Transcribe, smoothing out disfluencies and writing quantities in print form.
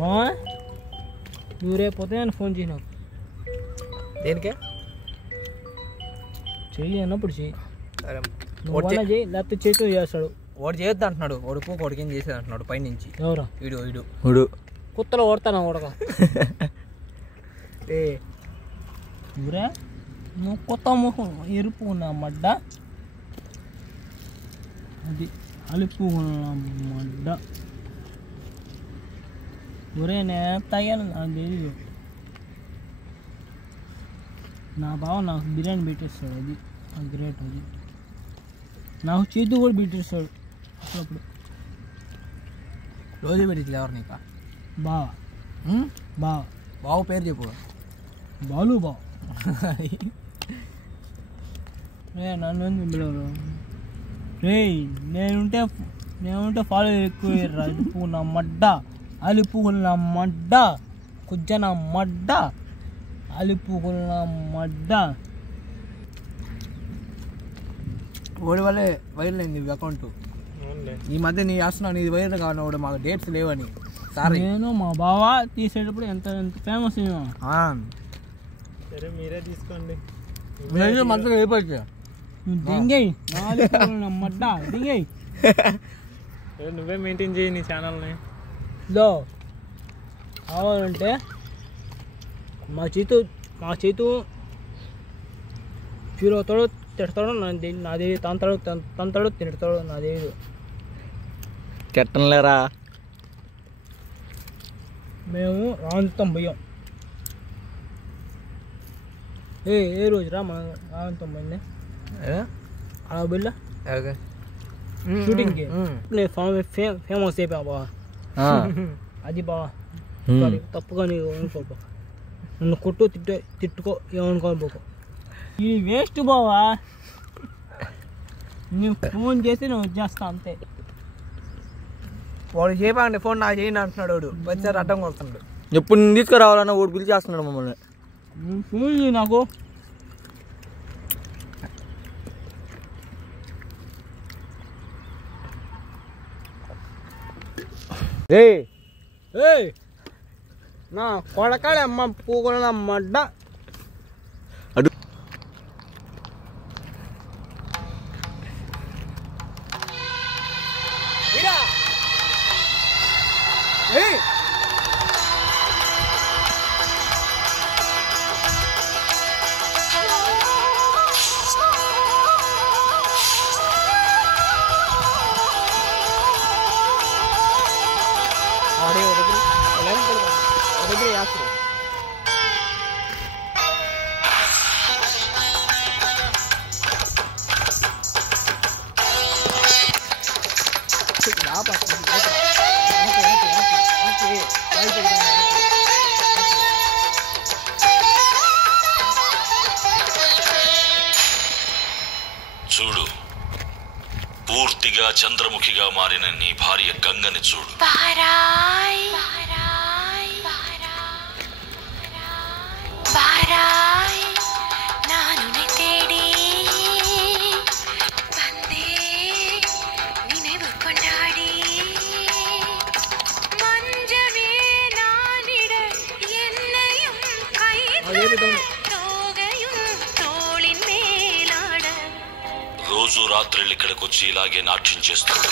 మా నువ్వు రేపు పోతే ఫోన్ చేయి నాకు. దేనికే? చెయ్యి అన్నప్పుడు చెయ్యి. సరే చెయ్యి లేకపోతే చేతితో చేస్తాడు. వాడు చేయొద్దు అంటున్నాడు. వాడుకు వాడికేం చేసేది అంటున్నాడు పైనుంచి. ఎవరా? వీడు కొత్తలో ఓడతాను ఓడక. ఊరే నువ్వు కొత్త ముఖం ఎరుపు ఉన్న మడ్డ, అది అలుపు ఉన్న మడ్డ. ఊరే నేను తాగాను నాకు తెలియదు. నా బావ నాకు బిర్యానీ పెట్టేస్తాడు, అది గ్రేట్. అది నాకు చేతి కూడా పెట్టేస్తాడు అప్పుడప్పుడు. రోజు పెట్టింది ఎవరు నీకు? బావ. బావ పేరు చెప్పు. బాలు బావ. నన్ను పిలవరు రే. నేనుంటే ఫాలో ఎక్కువ. అలుపు నా మడ్డ, అలుపు నా మడ్డ, కుజ్జన మడ్డ, అలుపు నా మడ్డ. ఓడి వల్లే వైరల్ అయింది అకౌంట్. ఈ మధ్య నీ చేస్తున్నావు, నీది వైరల్ కావాలి. మాకు డేట్స్ లేవని. సారీ. నేను మా బావ తీసేటప్పుడు ఎంత ఫేమస్ అయ్యా. సరే మీరే తీసుకోండి. మంచిగా అయిపోయి దింగేయి మడ్డ దింగేయి. నువ్వే మెయింటైన్ చేయి నీ ఛానల్ని. లో కావాలంటే మా చేతు ఫీల్ అవుతాడు, తిడతాడు. నాది తంతాడు తిడతాడు. నాది తిట్టంలేరా. మేము రావంతం భయం. ఏ రోజు రా మన రావంతం పోయింది అలా బిల్ల షూటింగ్కి. నేను ఫేమస్ అయిపోయా బావా. అది బావా తప్పుగా నీకు అనుకోబా. నన్ను కొట్టు తిట్టుకో ఏమనుకోని పోకో. ఇది వేస్ట్ బావా. నేను ఫోన్ చేసి నేను వచ్చేస్తా అంతే. వాడు చేయబాండి ఫోన్ నాకు చేయండి అంటున్నాడు. వాడు వచ్చారు అడ్డం కొడుతున్నాడు. ఎప్పుడు నేను తీసుకురావాలన్నా వాడు పిలిచి చేస్తున్నాడు మమ్మల్ని. ఫోన్ చేయి నాకు. నా కొడకాడే అమ్మ పూకుల మడ్డ. చూడు, పూర్తిగా చంద్రముఖిగా మారిన నీ భార్య గంగని చూడు. రోజు రాత్రులు ఇక్కడికి వచ్చి ఇలాగే నాట్యం చేస్తుంది.